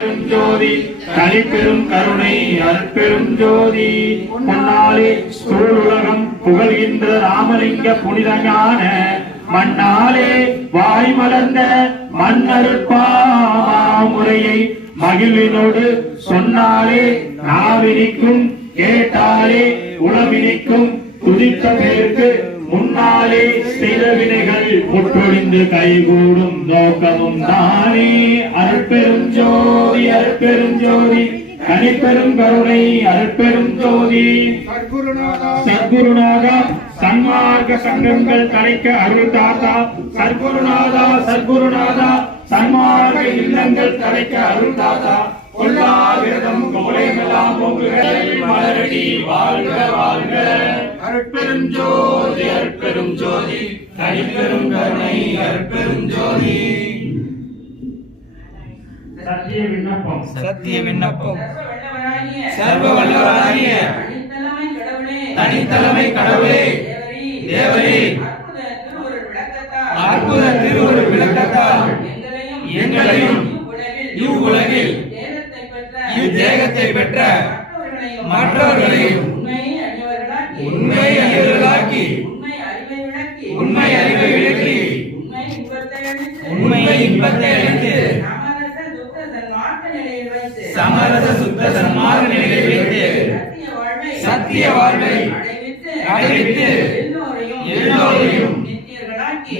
ஜோதி. தனிப்பெரும் கருணை அற்பெரும் ஜோதி. முன்னாலே சூழுலகம் புகழ்கின்ற ராமலிங்க புனிதஞான மண்ணாலே வாய் மலர்ந்த மன்னருட்பாமுறையை மகிழ்வினோடு சொன்னாலே நாவினிக்கும் கேட்டாலே உளவினிக்கும் துதித்த பேருக்கு முன்னாலே சில வினைகள் முற்றொழிந்து கைகூடும் நோக்கமும் தானே அற்பெரும் ஜோதி தனிப்பெரும் கருணை அருட்பெரும் ஜோதி. சத்குருநாதா சன்மார்க்க சங்கங்கள் தலைக்க அருள் தாத்தா. சத்குருநாதா சத்குருநாதா சன்மார்க்க இல்லங்கள் தலைக்க அருள் தாத்தா. கொல்லா விரதம் கோலைமெல்லாம் மலரடி வாழ்க வாழ்க. அருட்பெரும் ஜோதி அருட்பெரும் ஜோதி தனிப்பெரும் கருணை அருட்பெரும் ஜோதி. சத்திய விண்ணப்பம். சத்திய விண்ணப்பம். சர்வ சர்வ வல்லவராகிய தனித்தலைமை கடவுளே. தேவரே. அற்புத திருவருள் விளக்கத்தால். எங்களையும் எங்களையும் இவ்வுலகில். இவ்வுலகில். தேகத்தை பெற்ற. இத்தேகத்தை பெற்ற மற்றவர்களையும் சமரச சுத்த சன்மார்க்க நிலையில் வைத்து சத்திய வாழ்வை எல்லோரையும் எல்லோரையும் நித்தியர்களாக்கி